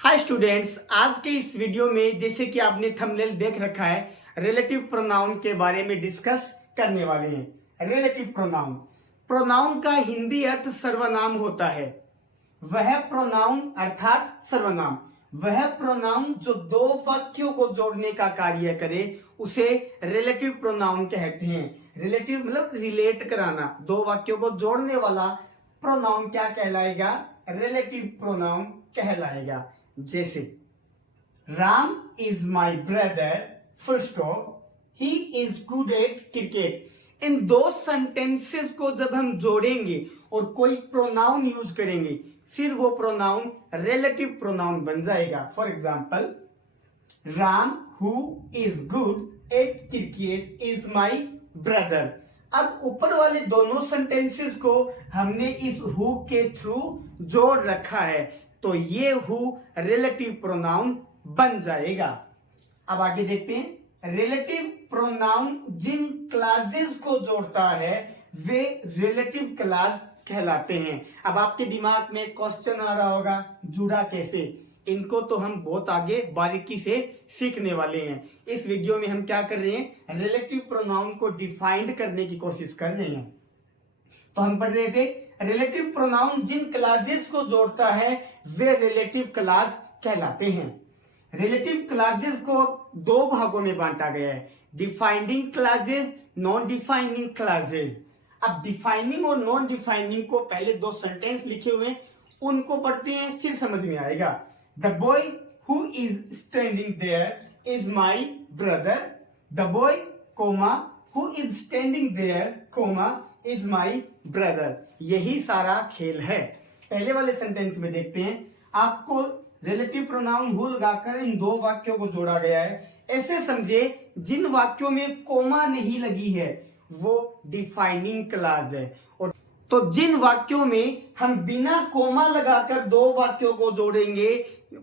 Hi students, आज के इस वीडियो में जैसे कि आपने थंबनेल देख रखा है, रिलेटिव प्रोनाउन के बारे में डिस्कस करने वाले हैं। रिलेटिव प्रोनाउन, प्रोनाउन का हिंदी अर्थ सर्वनाम होता है। वह प्रोनाउन अर्थात सर्वनाम, वह प्रोनाउन जो दो वाक्यों को जोड़ने का कार्य करे उसे रिलेटिव प्रोनाउन कहते हैं। रिलेटिव मतलब रिलेट कराना, दो वाक्यों को जोड़ने वाला प्रोनाउन क्या कहलाएगा? रिलेटिव प्रोनाउन कहलाएगा। जैसे Ram is my brother full stop, he is good at cricket. इन दो सेंटेंसेस को जब हम जोड़ेंगे और कोई प्रोनाउन यूज करेंगे फिर वो प्रोनाउन रिलेटिव प्रोनाउन बन जाएगा। For example, Ram who is good at cricket is my brother. अब ऊपर वाले दोनों सेंटेंसेस को हमने इस हु के थ्रू जोड़ रखा है, तो ये हु रिलेटिव प्रोनाउन बन जाएगा। अब आगे देखते हैं, रिलेटिव प्रोनाउन जिन क्लासेस को जोड़ता है वे रिलेटिव क्लास कहलाते हैं। अब आपके दिमाग में क्वेश्चन आ रहा होगा, जुड़ा कैसे? इनको तो हम बहुत आगे बारीकी से सीखने वाले हैं। इस वीडियो में हम क्या कर रहे हैं? रिलेटिव प्रोनाउन को डिफाइंड करने की कोशिश कर रहे हैं। तो हम पढ़ रहे थे, रिलेटिव प्रोनाउन जिन क्लासेस को जोड़ता है वे रिलेटिव क्लास कहलाते हैं। रिलेटिव क्लासेस को दो भागों में बांटा गया है, defining classes, non defining classes. अब डिफाइनिंग और नॉन डिफाइनिंग को पहले दो सेंटेंस लिखे हुए हैं, उनको पढ़ते हैं, फिर समझ में आएगा। The boy who is standing there is my brother. The boy comma who is standing there comma is my brother. यही सारा खेल है। पहले वाले सेंटेंस में देखते हैं, आपको रिलेटिव प्रोनाउन हु लगाकर इन दो वाक्यों को जोड़ा गया है। ऐसे समझे जिन वाक्यों में कोमा नहीं लगी है वो डिफाइनिंग क्लास है, और तो जिन वाक्यों में हम बिना कोमा लगाकर दो वाक्यों को जोड़ेंगे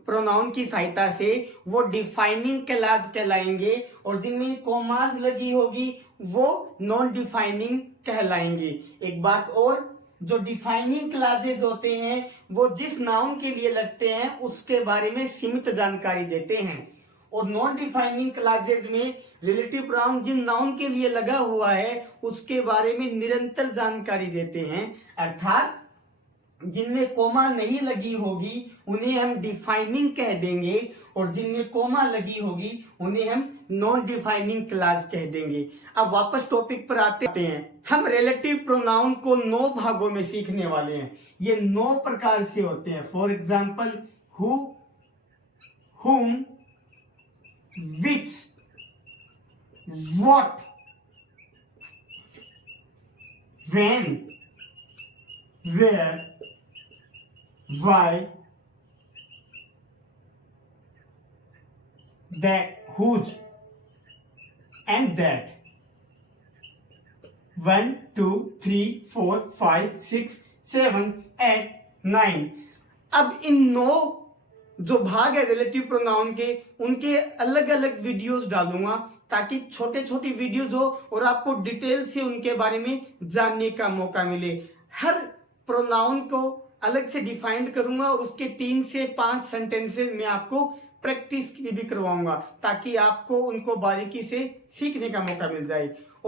प्रोनाउन की सहायता से वो डिफाइनिंग क्लास कहलाएंगे, और जिनमें कोमास लगी होगी वो नॉन डिफाइनिंग कहलाएंगे। एक बात और, जो डिफाइनिंग क्लासेस होते हैं वो जिस नाउन के लिए लगते हैं उसके बारे में सीमित जानकारी देते हैं, और नॉन डिफाइनिंग क्लासेस में रिलेटिव प्रोनाउन जिन नाउन के लिए लगा हुआ है उसके बारे में निरंतर जानकारी देते हैं। अर्थात जिनमें कोमा नहीं लगी होगी उन्हें हम डिफाइनिंग कह देंगे, और जिनमें कोमा लगी होगी उन्हें हम नॉन डिफाइनिंग क्लास कह देंगे। अब वापस टॉपिक पर आते हैं। हम रिलेटिव प्रोनाउन को 9 भागों में सीखने वाले हैं। ये 9 प्रकार से होते हैं। For example, who, whom, which, what, when, where, why, that, whose, and that। 1 2 3 4 5 6 7 8 9। अब इन 9 जो भाग है रिलेटिव प्रोनाउन के, उनके अलग अलग वीडियोस डालूंगा ताकि छोटे छोटे वीडियोस हो और आपको डिटेल से उनके बारे में जानने का मौका मिले। हर प्रोनाउन को अलग से डिफाइंड करूंगा और उसके 3 से 5 सेंटेंसेस में आपको प्रैक्टिस भी करवाऊंगा ताकि आपको उनको बारीकी से सीखने का मौका मिल जाए।